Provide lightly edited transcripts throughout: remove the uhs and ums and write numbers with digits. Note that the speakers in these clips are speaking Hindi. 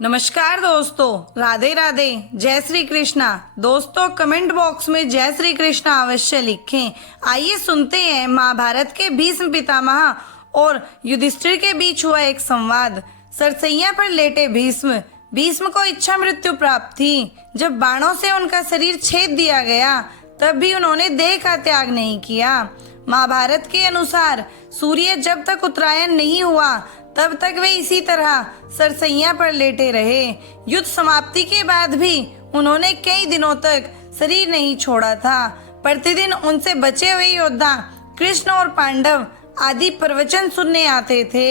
नमस्कार दोस्तों, राधे राधे, जय श्री कृष्णा। दोस्तों कमेंट बॉक्स में जय श्री कृष्णा अवश्य लिखें। आइए सुनते हैं महाभारत के भीष्म पितामह और युधिष्ठिर के बीच हुआ एक संवाद। सरसैया पर लेटे भीष्म को इच्छा मृत्यु प्राप्त थी। जब बाणों से उनका शरीर छेद दिया गया तब भी उन्होंने देह का त्याग नहीं किया। महाभारत के अनुसार सूर्य जब तक उत्तरायण नहीं हुआ तब तक वे इसी तरह सरसैया पर लेटे रहे। युद्ध समाप्ति के बाद भी उन्होंने कई दिनों तक शरीर नहीं छोड़ा था। प्रतिदिन उनसे बचे हुए योद्धा कृष्ण और पांडव आदि प्रवचन सुनने आते थे।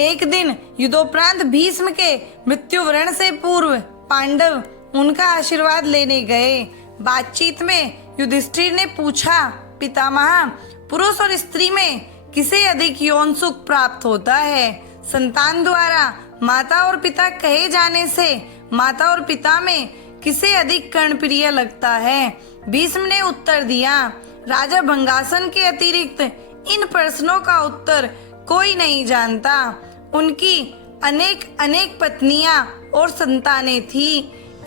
एक दिन युद्धोपरांत भीष्म के मृत्यु वरण से पूर्व पांडव उनका आशीर्वाद लेने गए। बातचीत में युधिष्ठिर ने पूछा, पितामह, पुरुष और स्त्री में किसे अधिक यौन सुख प्राप्त होता है? संतान द्वारा माता और पिता कहे जाने से माता और पिता में किसे अधिक कर्णप्रिय लगता है? भीष्म ने उत्तर दिया, राजा भंगासन के अतिरिक्त इन प्रश्नों का उत्तर कोई नहीं जानता। उनकी अनेक अनेक पत्नियां और संतानें थी।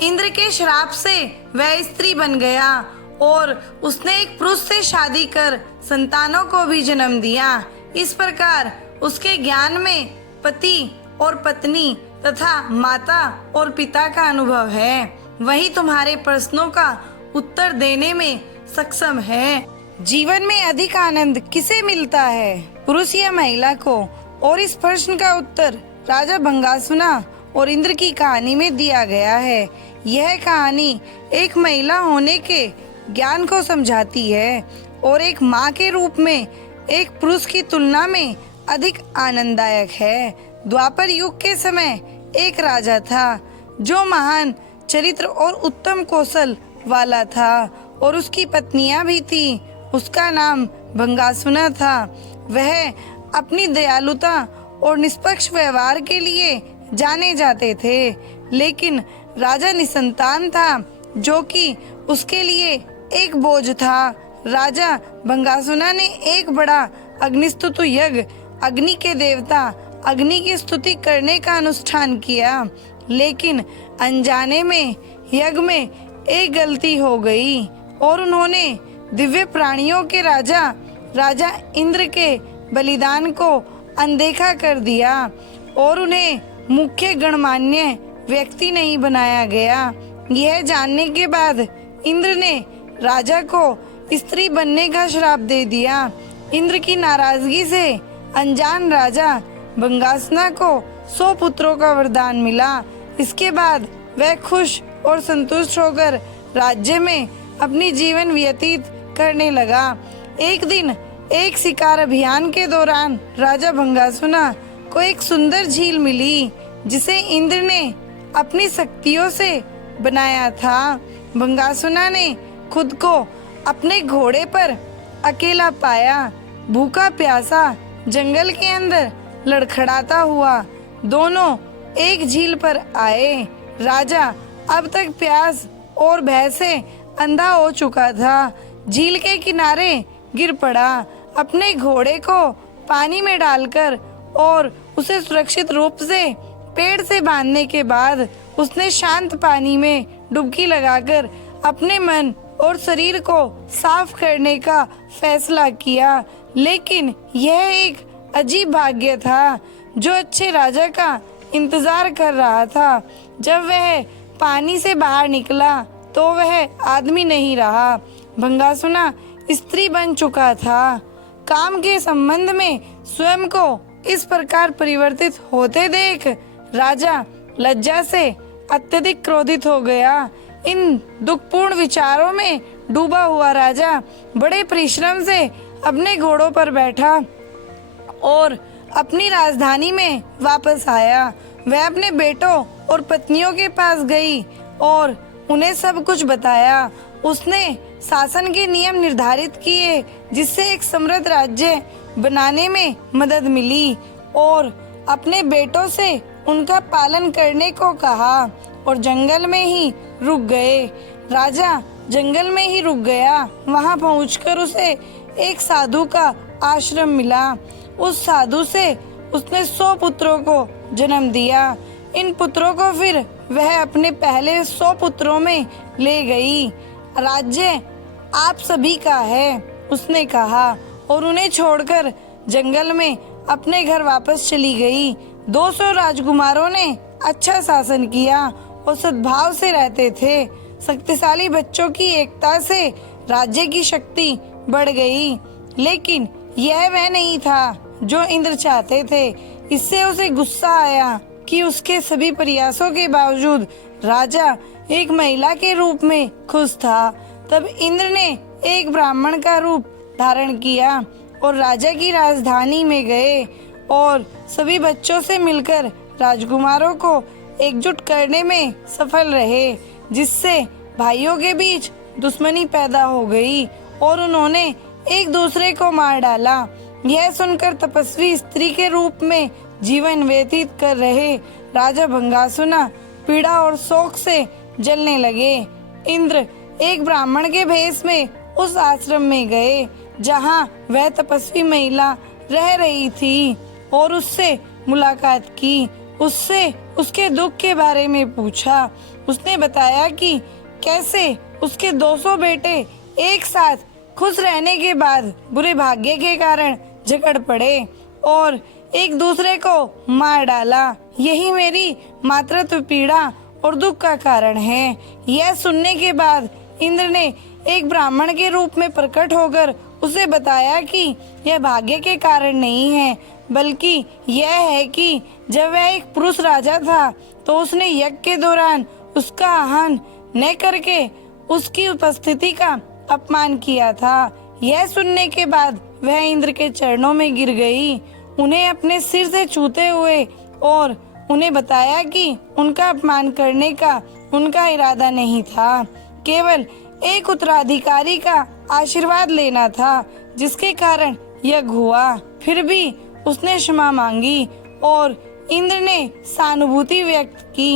इंद्र के श्राप से वह स्त्री बन गया और उसने एक पुरुष से शादी कर संतानों को भी जन्म दिया। इस प्रकार उसके ज्ञान में पति और पत्नी तथा माता और पिता का अनुभव है। वही तुम्हारे प्रश्नों का उत्तर देने में सक्षम है। जीवन में अधिक आनंद किसे मिलता है, पुरुष या महिला को? और इस प्रश्न का उत्तर राजा भंगासुना और इंद्र की कहानी में दिया गया है। यह कहानी एक महिला होने के ज्ञान को समझाती है और एक माँ के रूप में एक पुरुष की तुलना में अधिक आनंददायक है। द्वापर युग के समय एक राजा था जो महान चरित्र और उत्तम कौशल वाला था और उसकी पत्नियां भी थी। उसका नाम भंगासुना था। वह अपनी दयालुता और निष्पक्ष व्यवहार के लिए जाने जाते थे, लेकिन राजा निसंतान था जो कि उसके लिए एक बोझ था। राजा भंगासुना ने एक बड़ा अग्निस्तुति यज्ञ अग्नि के देवता अग्नि की स्तुति करने का अनुष्ठान किया, लेकिन अनजाने में यज्ञ में एक गलती हो गई और उन्होंने दिव्य प्राणियों के राजा इंद्र के बलिदान को अनदेखा कर दिया और उन्हें मुख्य गणमान्य व्यक्ति नहीं बनाया गया। यह जानने के बाद इंद्र ने राजा को स्त्री बनने का श्राप दे दिया। इंद्र की नाराजगी से अनजान राजा भंगासुना को 100 पुत्रों का वरदान मिला। इसके बाद वह खुश और संतुष्ट होकर राज्य में अपनी जीवन व्यतीत करने लगा। एक दिन एक शिकार अभियान के दौरान राजा भंगासुना को एक सुंदर झील मिली जिसे इंद्र ने अपनी शक्तियों से बनाया था। भंगासुना ने खुद को अपने घोड़े पर अकेला पाया। भूखा प्यासा जंगल के अंदर लड़खड़ाता हुआ दोनों एक झील पर आए। राजा अब तक प्यास और भय से अंधा हो चुका था। झील के किनारे गिर पड़ा। अपने घोड़े को पानी में डालकर और उसे सुरक्षित रूप से पेड़ से बांधने के बाद उसने शांत पानी में डुबकी लगाकर अपने मन और शरीर को साफ करने का फैसला किया। लेकिन यह एक अजीब भाग्य था जो अच्छे राजा का इंतजार कर रहा था। जब वह पानी से बाहर निकला तो वह आदमी नहीं रहा। भंगासुना स्त्री बन चुका था। काम के संबंध में स्वयं को इस प्रकार परिवर्तित होते देख राजा लज्जा से अत्यधिक क्रोधित हो गया। इन दुखपूर्ण विचारों में डूबा हुआ राजा बड़े परिश्रम से अपने घोड़ों पर बैठा और अपनी राजधानी में वापस आया। वह अपने बेटों और पत्नियों के पास गई और उन्हें सब कुछ बताया। उसने शासन के नियम निर्धारित किए जिससे एक समृद्ध राज्य बनाने में मदद मिली और अपने बेटों से उनका पालन करने को कहा और जंगल में ही रुक गए। राजा जंगल में ही रुक गया। वहां पहुंचकर उसे एक साधु का आश्रम मिला। उस साधु से उसने 100 पुत्रों को जन्म दिया। इन पुत्रों को फिर वह अपने पहले 100 पुत्रों में ले गई। राज्य आप सभी का है, उसने कहा, और उन्हें छोड़कर जंगल में अपने घर वापस चली गई। 200 राजकुमारों ने अच्छा शासन किया और सद्भाव से रहते थे। शक्तिशाली बच्चों की एकता से राज्य की शक्ति बढ़ गई, लेकिन यह वह नहीं था जो इंद्र चाहते थे। इससे उसे गुस्सा आया कि उसके सभी प्रयासों के बावजूद राजा एक महिला के रूप में खुश था। तब इंद्र ने एक ब्राह्मण का रूप धारण किया और राजा की राजधानी में गए और सभी बच्चों से मिलकर राजकुमारों को एकजुट करने में सफल रहे, जिससे भाइयों के बीच दुश्मनी पैदा हो गई और उन्होंने एक दूसरे को मार डाला। यह सुनकर तपस्वी स्त्री के रूप में जीवन व्यतीत कर रहे राजा भंगासुना पीड़ा और शोक से जलने लगे। इंद्र एक ब्राह्मण के भेष में उस आश्रम में गए जहाँ वह तपस्वी महिला रह रही थी और उससे मुलाकात की। उससे उसके दुख के बारे में पूछा। उसने बताया कि कैसे उसके 200 बेटे एक साथ खुश रहने के बाद बुरे भाग्य के कारण झगड़ पड़े और एक दूसरे को मार डाला। यही मेरी मातृत्व पीड़ा और दुख का कारण है। यह सुनने के बाद इंद्र ने एक ब्राह्मण के रूप में प्रकट होकर उसे बताया कि यह भाग्य के कारण नहीं है, बल्कि यह है कि जब वह एक पुरुष राजा था तो उसने यज्ञ के दौरान उसका आह्वान न करके उसकी उपस्थिति का अपमान किया था। यह सुनने के बाद वह इंद्र के चरणों में गिर गई, उन्हें अपने सिर से छूते हुए और उन्हें बताया कि उनका अपमान करने का उनका इरादा नहीं था, केवल एक उत्तराधिकारी का आशीर्वाद लेना था, जिसके कारण यज्ञ हुआ। फिर भी उसने क्षमा मांगी और इंद्र ने सहानुभूति व्यक्त की।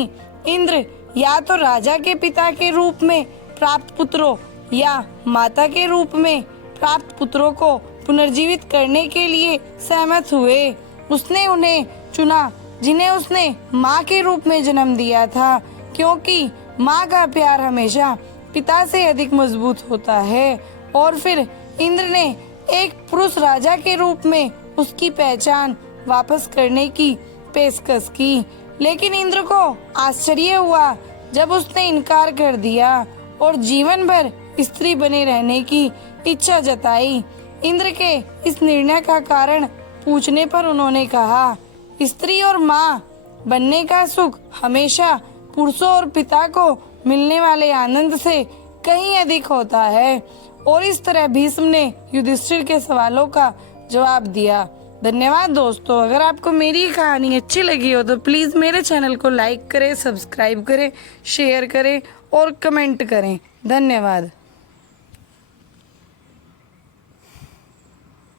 इंद्र या तो राजा के पिता के रूप में प्राप्त पुत्रों या माता के रूप में प्राप्त पुत्रों को पुनर्जीवित करने के लिए सहमत हुए। उसने उन्हें चुना जिन्हें उसने माँ के रूप में जन्म दिया था, क्योंकि माँ का प्यार हमेशा पिता से अधिक मजबूत होता है। और फिर इंद्र ने एक पुरुष राजा के रूप में उसकी पहचान वापस करने की पेशकश की, लेकिन इंद्र को आश्चर्य हुआ जब उसने इनकार कर दिया और जीवन भर स्त्री बने रहने की इच्छा जताई। इंद्र के इस निर्णय का कारण पूछने पर उन्होंने कहा, स्त्री और माँ बनने का सुख हमेशा पुरुषों और पिता को मिलने वाले आनंद से कहीं अधिक होता है। और इस तरह भीष्म ने युधिष्ठिर के सवालों का जवाब दिया। धन्यवाद दोस्तों। अगर आपको मेरी कहानी अच्छी लगी हो तो प्लीज़ मेरे चैनल को लाइक करें, सब्सक्राइब करें, शेयर करें और कमेंट करें। धन्यवाद।